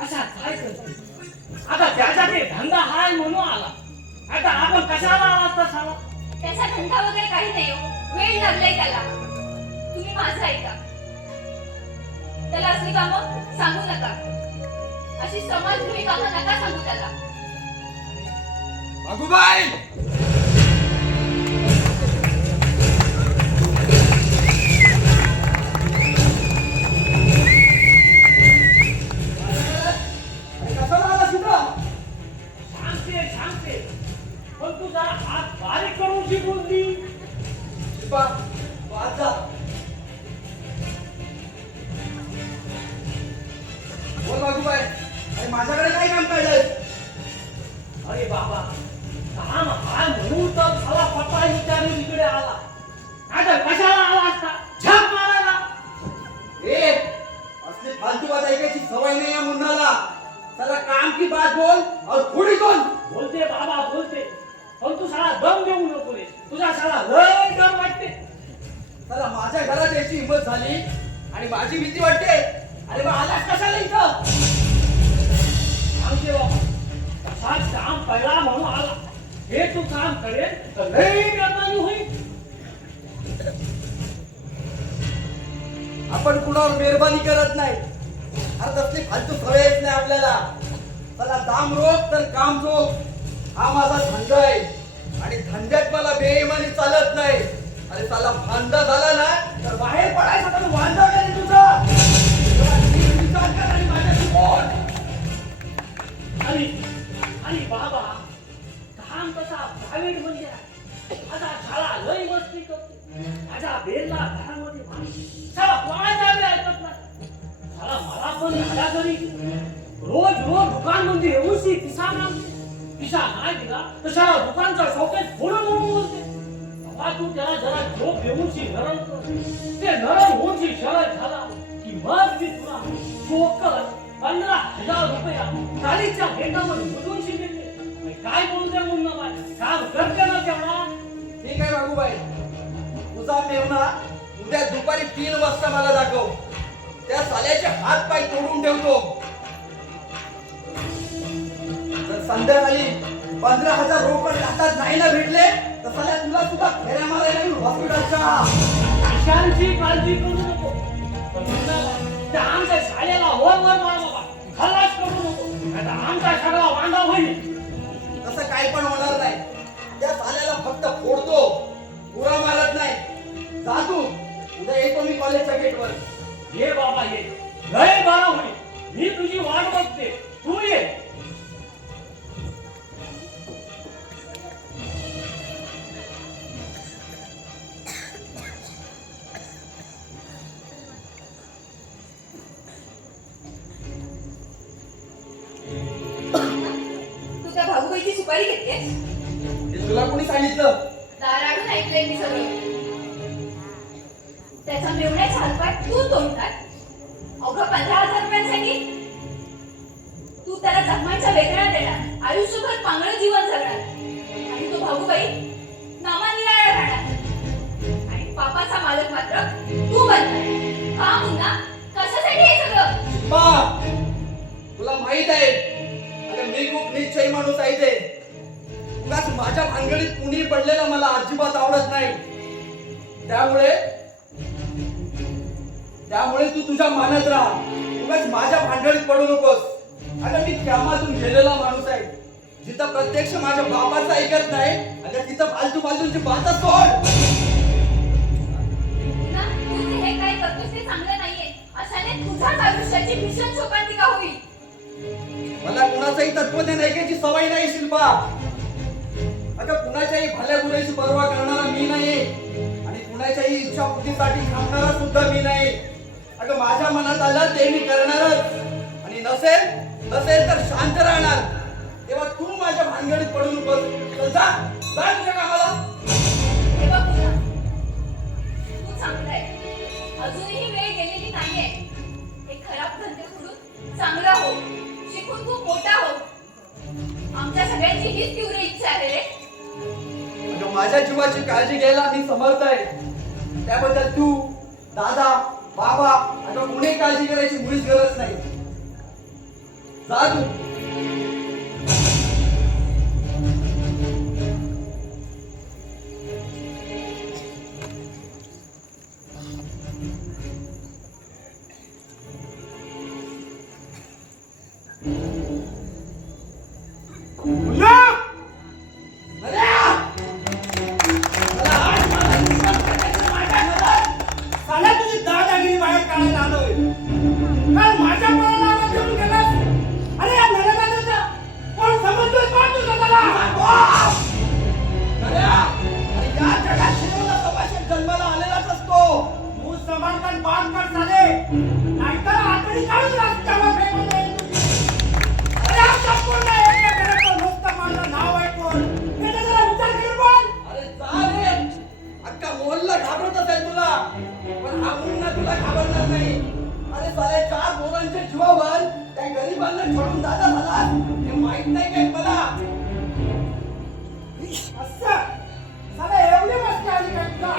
असा काय करते? आता त्याचा ते धंदा हाय म्हणून आला. आता आपण कशाला आला असता साला? त्याचा धंदा वगैरे काही नाही हो. वेळ लागलाय त्याला. तुम्ही माझं ऐका. त्याला असली कामं सांगू नका. अशी समाजद्रोही कामं नका सांगू त्याला. अगुबाई सांगते पण तू जरा हात बारीक करून शी बोलली. बोल बागुबाई, अरे माझ्याकडे काय काम काढलंय? अरे बाबा काम हाय म्हणून तर साला पत्ता विचारून इकडे आला. आता कशाला आला असता? झक मारायला. ए असली फालतू बात ऐकायची सवय नाही या मुन्नाला. साला काम की बात बोल और थोडी कोण बोलते बाबा बोलते पण तू साला दम देऊ नको रे. तुझा साला लय डर वाटते. साला माझ्या घरात यायची हिंमत झाली आणि माझी भीती वाटते. अरे मग आलास कशाला इथं? सांगते बाबा तसाच काम पहिला म्हणून आला. हे तू काम करेल तर लय बेमानी होईल. आपण कुणावर मेहरबानी करत नाही. अरे तसली फालतू सवय येत नाही आपल्याला. साला दाम रोख तर काम रोख. हा माझा धंदा आहे आणि धंद्यात मला बेईमानी चालत नाही. अरे साला फांदा झाला ना तर बाहेर पडायचा तर वांदा नाही तुझा. जरा नीट विचार कर आणि माझ्याशी बोल. आणि बाबा काम कसा प्रायव्हेट म्हणजे आता शाळा लय मस्ती करते. माझ्या बेरला घरामध्ये माणूस शाळा कोणाच्या बी ऐकत नाही. शाळा मला पण झाला तरी रोज दुकान म्हणजे येऊशी किसा मागते. किसा नाही दिला तर शाळा दुकानचा शोकेत फोडून बोलते. तेव्हा तू त्याला जरा झोप येऊशी नरम कर. ते नरम होऊशी शरद झाला की मग मी तुला चोकत 15,000 रुपया चाळीच्या भेटामध्ये मधून शिकले. काय बोलते म्हणून बाय काम करते ना तेवढा. ठीक आहे बाबूबाई, तुझा मेवना उद्या दुपारी 3 वाजता मला दाखव. त्या साल्याचे हात पाय तोडून ठेवतो. जर संध्याकाळी 15,000 रोकड हातात नाही ना भेटले तर साल्या तुला सुद्धा फेऱ्या मारायला येईल हॉस्पिटलच्या. पैशांची काळजी करू नको. पण म्हणलं बाय, त्या आमच्या शाळेला वर मारा बाबा. खलास करू नको. आता आमचा सगळा वांदा होईल. तसं काय पण होणार नाही. त्या साल्याला फक्त फोडतो, पुरा मारत नाही. जा तू. उद्या येतो मी कॉलेजच्या गेटवर. ये बाबा ये. लय बरं होईल. मी तुझी वाट बघते. तू ये. तू त्या भाऊबाईची सुपारी घेतेस? हे तुला कोणी सांगितलं? दाराडून ऐकलंय मी सगळं. त्याचा मेवण्याचा हातपाय तू तोडणार अवघा 15,000 रुपयांसाठी. तू त्याला जखमांच्या वेदना देणार, आयुष्यभर पांगळं जीवन जगणार आणि तो भाऊबाई नामानिराळा राहणार आणि पापाचा मालक मात्र तू बनणार. का मुन्ना? कशासाठी हे सगळं? बा, तुला माहित आहे अगं मी खूप निश्चयी माणूस आहे ते. उगाच माझ्या भानगडीत कुणी पडलेलं मला अजिबात आवडत नाही. त्यामुळे तू तुझ्या मानत राहा. उगाच माझ्या भानगडीत पडू नकोस. अगं मी कामातून गेलेला माणूस आहे. जिथं प्रत्यक्ष माझ्या बापाचं ऐकत नाही अगं तिथं फालतूची बातच सोड. ना तू जे हे काय करतोस ते चांगलं नाहीये. अशाने तुझ्याच आयुष्याची भीषण शोकांतिका होईल. मला कुणाचंही तत्वज्ञान ऐकायची सवय नाही शिल्पा. अगं कुणाच्याही भल्या गुणाची पर्वा करणारा मी नाही आणि कुणाच्याही इच्छापूर्तीसाठी थांबणारा सुद्धा मी नाही. अगं माझ्या मनात आलं ते मी करणारच आणि नसेल तर शांत राहणार. जा जा तुझ्या कामाला. हे बघ मुन्ना, तू चांगला आहे. अजूनही वेळ गेलेली नाहीये. हे खराब धंदे सोडून चांगला हो, शिकून खूप मोठा हो. आमच्या सगळ्यांची हीच तीव्र इच्छा आहे रे. अगं, माझ्या जीवाची काळजी घ्यायला मी समर्थ आहे. त्याबद्दल तू, दादा, बाबा अगं कोणी काळजी करायची मुळीच गरज नाही. जा तू. मुन्ना! नऱ्या! मला आज माझा दुश्मन करायचं माझ्या घरात. साला तुझी दादागिरी बाहेर काढायला आलोय. काल माझ्या पोराला आवाज देऊन गेलास. अरे या नरदादाचा कोण समजतोय कोण तुझा त्याला? नऱ्या! अरे या जगात शिरोला सभासद जन्माला आलेलाच असतो. तू समाधान बांध कर साले. नाहीतर आतडी काढून रस्त्यावर फेकून देईन तुझी. अरे हा संपूर्ण एरिया घराचं नुसतं माझं नाव ऐकून त्याचा जरा विचार करून बोल. अरे जा रे. अख्खा मोहल्ला घाबरत असेल तुला, पण हा मुन्ना तुला घाबरणार नाही. अरे साले 4 पोरांच्या जीवावर त्या गरिबांना सोडून दादा झाला हे माहित नाही काय मला. असं साला एवढी मस्ती आली काय तुला?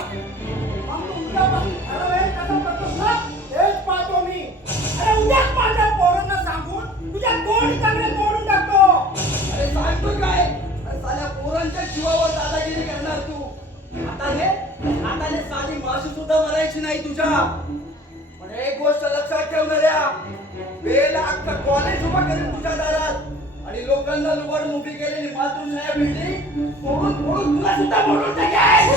मग तू उद्यापासून ठरवेल कसं करतोस ना तेच पाहतो मी. अरे उद्याच माझ्या पोरांना सांगून तुझ्या दोन चांगले तोडून टाकतो. अरे सांगतो काय? अरे साल्या पोरांच्या जीवावर दादागिरी करणार तू. हाताने साधी माशी सुद्धा मरायची नाही तुझ्या. पण एक गोष्ट लक्षात ठेवणाऱ्या, वेळेला अख्खा कॉलेज उभा करेल तुझ्या दारात आणि लोकांना लुबाडून उभी केलेली मातृछाया बिल्डिंग फोडून तुला सुद्धा मोडून टाकेल.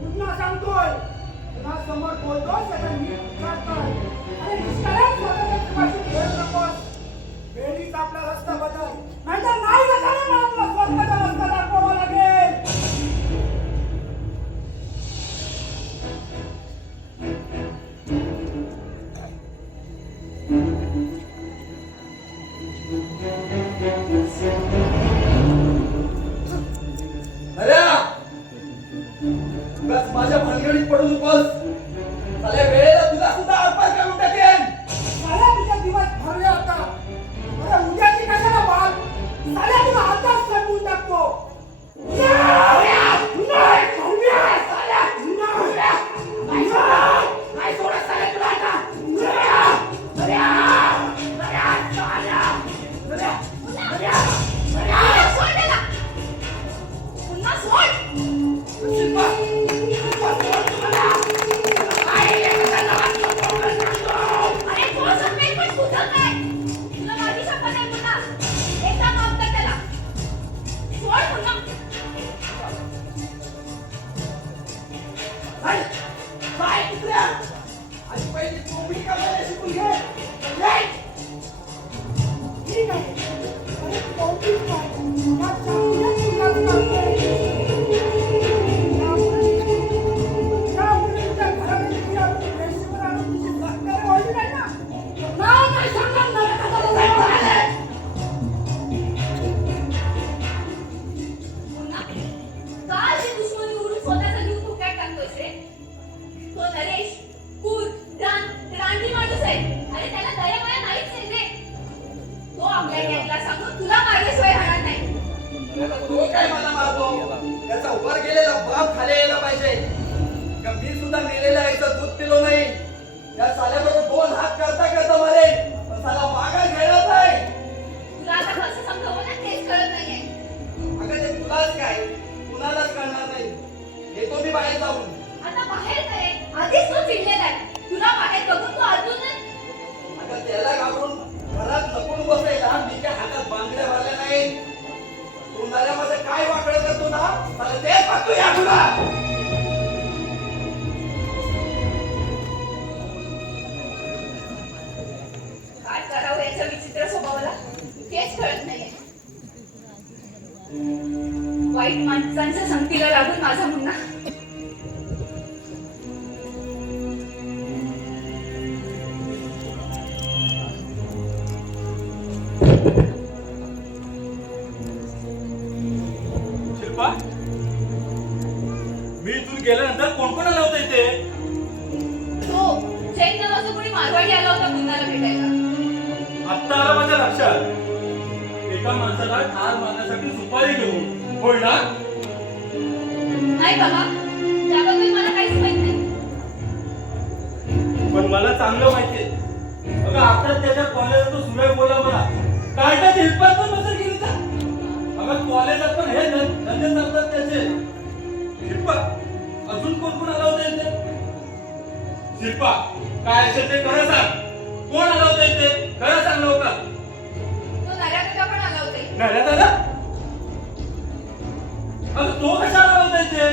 पुन्हा सांगतोय पुन्हा समोर बोलतोस त्याचा नीट विचार कर. अरे निष्कारण स्वतःच्या पाशी खेळ नकोस. वेळीच आपला रस्ता बदल, नाहीतर नाही बदलला मला तुला स्वतःचा रस्ता दाखवावा लागेल. अरे बस माझ्या भानगडीत पडू नकोस. साल्या वेळेला तुला सुद्धा अर्पण करून टाकेन. साल्या तुझा दिवस भरले आता. अरे उद्याची कशाला बाळ? साल्या तुला आताच संपवून टाकतो. सोड त्याला. पुन्हा सोड. शिल्पा, अरे तो समजेल पण तुझं काय? तुला माझी शपथ आहे पुन्हा. एकदा माफ कर त्याला. सोड पुन्हा. काय कुत्र्या? आणि पहिली कोंबडी कामाला शिकून घे. ठीक आहे. अरे कोणतीच नाही. या चांगल्या मुलाचं करतोय. या मुलीच्या घरामध्ये ती आपली वेशीवर आणून तिची लष्करी वाढली नाही ना? नाही सांगणार नाही कशाला जायचं. पुन्हा का अशी दुश्मनी उडून स्वतःचा जीव धोक्यात टाकतोयस रे? तो नरेश कूर रांडी माणूस आहे. अरे त्याला दया माया नाहीच आहे रे. तो आपल्या गँगला सांगून तुला मारल्याशिवाय राहणार नाही. आता तो काय मला मारतो? त्याचा वर गेलेला बाप खाली यायला पाहिजे. का मी सुद्धा मेलेल्या आईचं दूध पिलो नाही. या साल्याबरोबर 2 हात करता मारेन, पण साला मागा खेळत नाही. तुला आता कसं समजावं ना तेच कळत नाहीये. अगं ते तुलाच काय कुणालाच कळणार नाही. येतो मी बाहेर जाऊन. आता बाहेर काय? आधीच तो चिडलेला आहे. तुला बाहेर बघून तो अजूनच अगं त्याला घाबरून घरात लपून बसायला मी काय हातात बांगड्या भरल्या नाही. तू नऱ्यामध्ये काय वाकडं करतो ना मला तेच बघतो या तुला. काय करावं याच्या विचित्र स्वभावाला तेच कळत नाहीये. वाईट माणसांच्या संगतीला लागून माझा मुन्ना जाशाल एका माणसाला ठार मारण्यासाठी सुपारी घेऊन, होय ना? नाही बाबा, त्याबद्दल मला काहीच माहित नाही. पण मला चांगलं माहितीये. अगं आता त्याच्या कॉलेजात तो सुरेख बोला मला कार्टाची हिटपात पण नसेल केली का? अगं कॉलेजात पण हे धंदे चालतात त्याचे. हिटपात अजून कोण कोण आला होता इथे? शिल्पा, काय असेल ते खरं सांग. कोण आला होता इथे? खरं सांग लवकर. तो नऱ्या काका पण आला होता इथे. नाही दादा, अगं तो कशा आला होता इथे?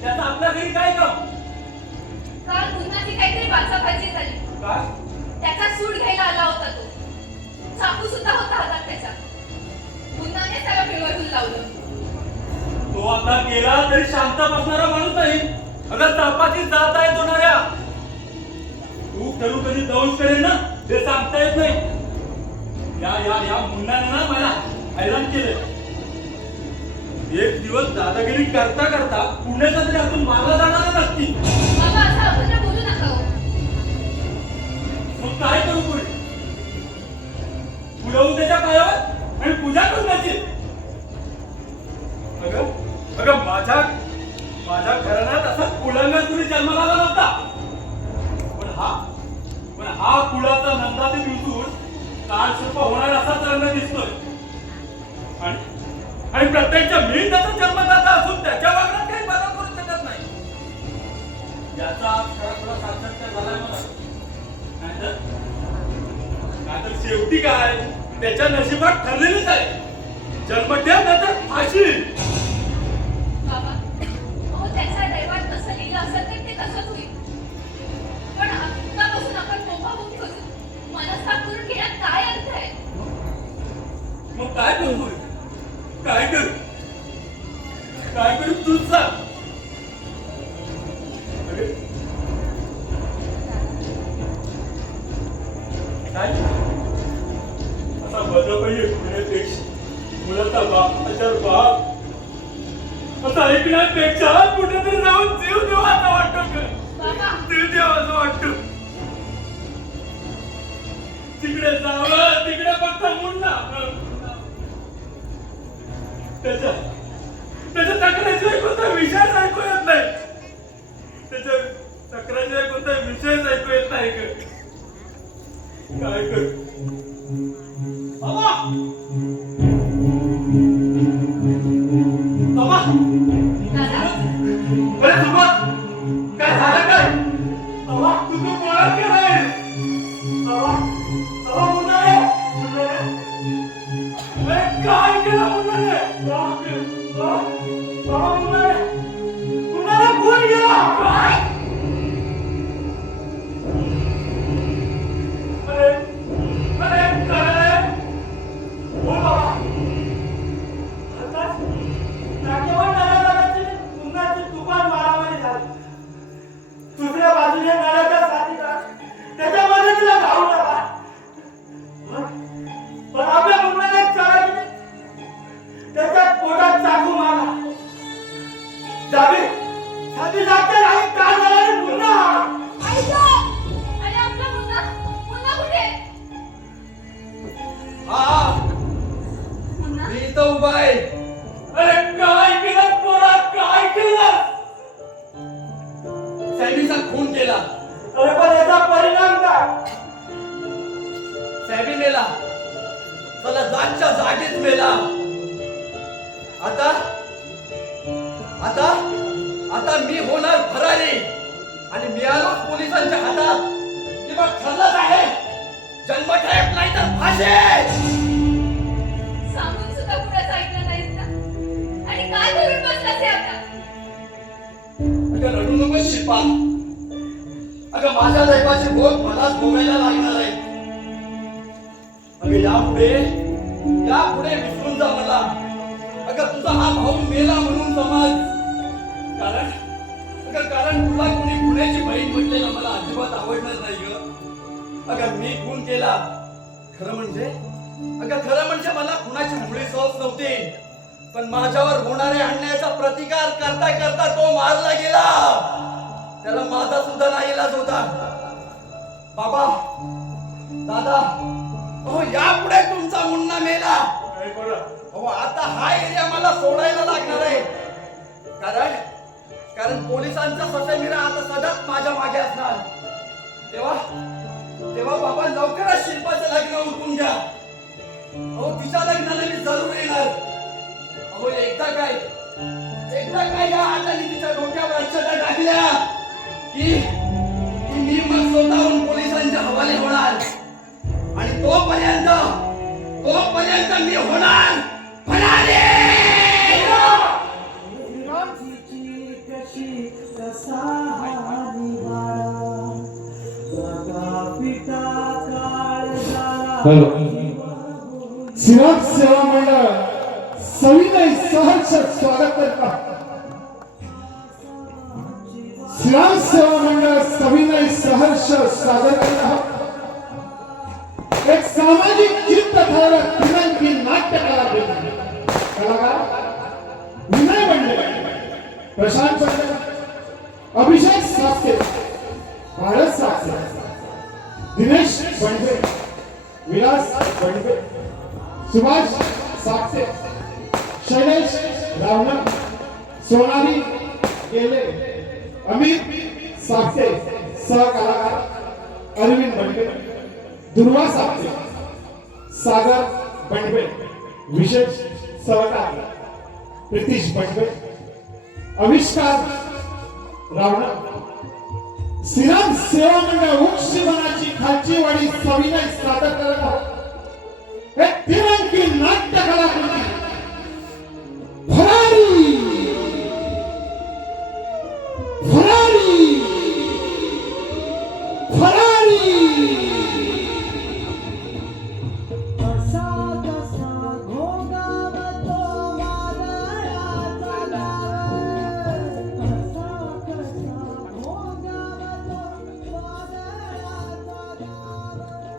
त्याचा आपल्या घरी काय काम? काल पुन्हाची काहीतरी बाचाबाची झाली. काय? त्याचा सूट घ्यायला आला होता तो. चाकू सुद्धा होता हातात त्याचा. पुन्हाने त्याला पिळवटून लावलं. तो आता गेला तरी शांत बसणारा माणूस नाही. अगं सापाची जात आहे तो नऱ्या. तू ठरू कधी दंश करेल ना ते सांगता येत नाही. या मुंडाने ना मला हैराण केलं. एक दिवस दादागिरी करता करता पुण्याचा तरी आपण मारला जाणार नक्की. बाबा असं अभद्र बोलू नका हो. मग काय करू पुढे? पुढे त्याच्या पायावर आणि पूजा करून द्यायची. अगं माझ्या घराण्यात असा कुळंगा कुणी जन्माला आला नव्हता. पण हा कुळाचा नंदाती दिवसून काळसर्प होणार असाच रंग दिसतोय. आणि प्रत्यक्ष मी त्याचा जन्मदाता असून त्याच्या वागण्यात काही बदल करू शकत नाही. याचा खरा साक्षात्कार झालाय मला. नाहीतर शेवटी काय त्याच्या नशिबात ठरलेलीच आहे. जन्मठेप नाहीतर फाशी. बाबा, अहो त्याच्या दैवात कसं लिहिलं असेल तर ते तसंच होईल. पण आत्तापासून आपण मोभामोभ करून मनस्ताप करून घेण्यात काय अर्थ आहे? मग काय करू? काय करू तूच सांग. काय असा बदल पाहिजे पुण्यापेक्षा मुलाचा बापाचा बाप असं ऐकण्यापेक्षा कुठेतरी जाऊन जीव देवाचा वाटतो. बाबा, जीव देवाचं वाटतो. तिकडे जावं, तिकडे फक्त मुन्ना. त्याच्या तक्रारीशिवाय कोणता विषयच ऐकू येत नाही. त्याच्या तक्रारीशिवाय कोणता विषयच ऐकू येत नाही. काय कर बाबा? दादा, अरे सुबा, काय झालं काय? बाबा तू गोळा केलाय. बाबा मुन्ना रे. अरे काय केलं मुन्ना रे? बाबा मुन्ना रे कोण गेला? काय? दुसऱ्या बाजूने नळाच्या साथीला त्याच्या मदतीला धावून आला. पण आपल्या मुलाने चाळीने त्याच्या पोटात चाकू मारला. जागे राही काय झालं पुन्हा. अरे आपला मुन्ना कुठे? हा, मुन्ना, मी इथं उभा आहे. अरे काय केलं पोरा, काय केलं? सॅमीचा खून केला. अरे पण याचा परिणाम काय? सॅमी मेला. त्याला जागच्या जागीच मेला. आता मी होणार फरारी आणि मिळालो पोलिसांच्या हातात की मग ठरलंच आहे. जन्मठेप नाही तर फाशी. सांगून सुद्धा कुणाचं ऐकलं नाहीस ना? आणि काय करून बसलास हे आता? अगं रडू नको शिल्पा. अगं माझ्या दैवाचे भोग मलाच भोगायला लागणार आहे. अगं यापुढे विसरून जा मला. अगं तुझा हा भाऊ मेला म्हणून समज. कारण तुला कोणी गुन्ह्याची बहीण म्हटलेलं मला अजिबात आवडणार नाही ग. अगं मी खून केला खरं म्हणजे मला खुनाची मुळीच हौस नव्हती. पण माझ्यावर होणाऱ्या अन्यायाचा प्रतिकार करता करता तो मारला गेला. त्याला माझा सुद्धा नाईलाज होता. बाबा, दादा, अहो यापुढे तुमचा मुन्ना मेला. अहो आता हा एरिया मला सोडायला लागणार आहे. कारण पोलिसांचा ससेमिरा आता सतत माझ्या मागे असणार. तेव्हा बाबा लवकरच शिल्पाचं लग्न उरकून घ्या. अहो तिच्या लग्नाला मी जरूर येणार. अहो एकदा काय या हाताने तिच्या डोक्यावर अक्षता टाकल्या की मी मग स्वतःहून पोलिसांच्या हवाले होणार. आणि तोपर्यंत मी होणार फरारी. श्रीराम सेवा मंडळ सविनय सहर्ष स्वागत करतात. श्रीराम सेवा मंडळ सविनय सहर्ष स्वागत करतात. एक सामाजिक चित्तधारक विनंती नाट्य कलाकार विनय बंडे, प्रशांत बंडे, अभिषेक साखरे, भारत साखरे, दिनेश बंडे, विलास बंडे, सुभाष साखरे, शैलेश रावणक, सोनाली गेले, अमित साखरे, सहकलाकार अरविंद बंडे, दुर्वा साखरे, सागर बंडे, विशेष सहकार प्रीतीश बंडे, आविष्कार रावणक. श्रीराम सेवा मंडळ वृक्षवनाची खालची वाडी सविनय सादर करत आहोत. हे